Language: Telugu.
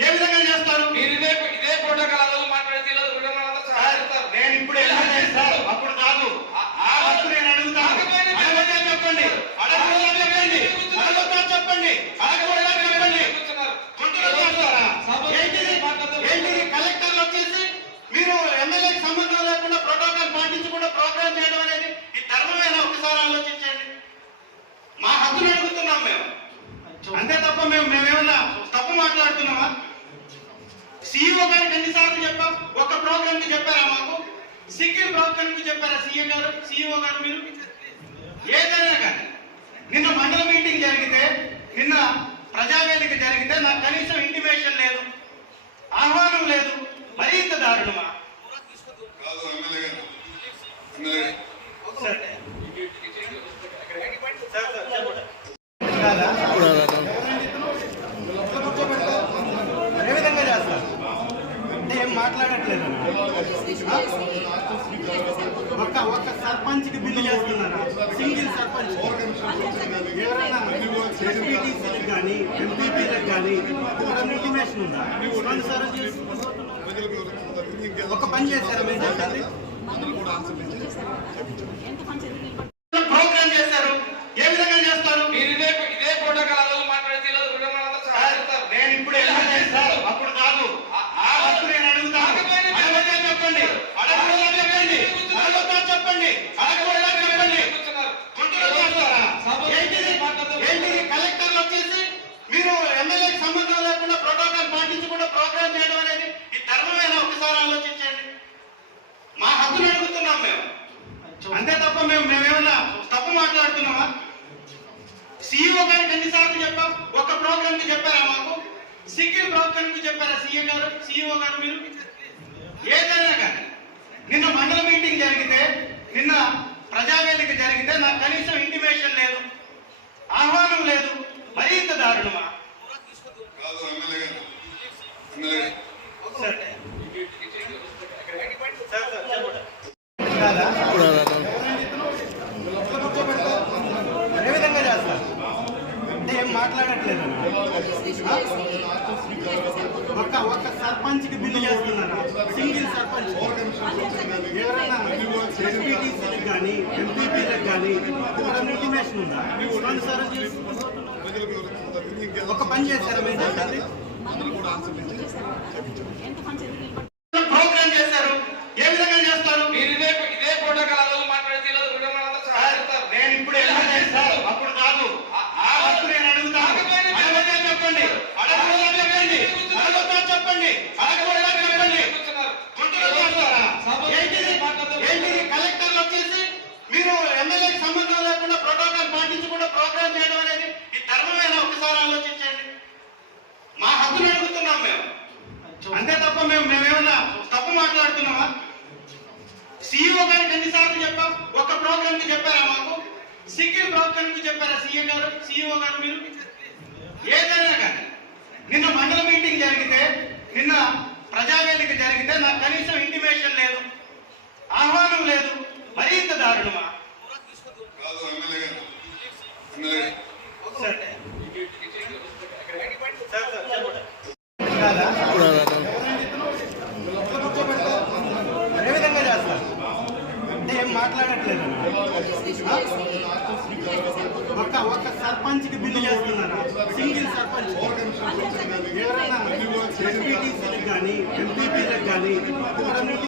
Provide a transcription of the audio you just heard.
ఏ విధంగా చేస్తారు? మీరు ఇదే ఇదే ప్రోటోకాల్ సీఈఓ గారికి ఎన్నిసార్లు చెప్పాం? ఒక ప్రోగ్రామ్కి చెప్పారా మాకు? సింగిల్ ప్రోగ్రామ్కి చెప్పారా సీఎం గారు? సీఈఓ గారు మీరు? ఏదైనా కానీ. నిన్న మండల మీటింగ్ జరిగితే నిన్న ప్రజావేదిక జరిగితే నాకు కనీసం ఇంటిమేషన్ లేదు. ఆహ్వానం లేదు. మరింత దారుణమా? కాదు ఎమ్మెల్యే గారు. కాదా? ఏ విధంగా చేస్తారు అంటే ఏం మాట్లాడట్లేదు ఒక్క ఒక్క సర్పంచ్కి బిల్లు చేస్తున్నారా? సింగిల్ సర్పంచ్. ఎవరైనా ఎంపీటీసీలకు కానీ ఎంపీపీలకు కానీ కూడా ఇంటిమేషన్ ఉందా? రెండు సార్లు చేసి. ఒక పని చేశారా మీరు చెప్పండి? ఒక చెప్పారా మాకు? సిక్కిం ప్రోగ్రామ్కి చెప్పారా సీఎం గారు సీఈఓ గారు మీరు? ఏదైనా కానీ. నిన్న మండల మీటింగ్ జరిగితే నిన్న ప్రజావేదిక జరిగితే నాకు కనీసం ఇంటిమేషన్ లేదు ఆహ్వానం లేదు మరీ ఇంత దారుణమా కాదు ఎమ్మెల్యే గారు ఎమ్మెల్యే గారు. కాదా? ఏ విధంగా చేస్తారు అంటే ఏం మాట్లాడట్లేదు ఒక్క ఒక్క సర్పంచ్కి బిల్లు చేస్తున్నారా? సింగిల్ సర్పంచ్ ఎవరైనా ఎంపీటీసీలకు కానీ ఎంపీపీలకు కానీ ఇంటిమేషన్ ఉందా? రెండు సార్లు చేసి. ఒక పని చేశారా మీరు చెప్పండి తప్పు మాట్లాడుతున్నామా సీఈఓ గారికి ఎన్నిసార్లు చెప్పాం? ఒక ప్రోగ్రామ్కి చెప్పారా మాకు? సింగిల్ ప్రోగ్రామ్కి చెప్పారా సీఎం గారు? సీఈఓ గారు మీరు? ఏదైనా కానీ. నిన్న మండల మీటింగ్ జరిగితే నిన్న ప్రజావేదిక జరిగితే నాకు కనీసం ఇంటిమేషన్ లేదు. ఆహ్వానం లేదు. మరీ ఇంత దారుణమా? కాదు ఎమ్మెల్యే గారు. ఎమ్మెల్యే. గారు. కాదా? ఏ విధంగా చేస్తారు అంటే ఏం మాట్లాడట్లేదు ఒక్క ఒక్క సర్పంచ్కి బిల్లు చేస్తున్నారు? సింగిల్ సర్పంచ్ ఎవరైనా ఎస్పీటీసీలకు కానీ ఎంపీపీలకు కానీ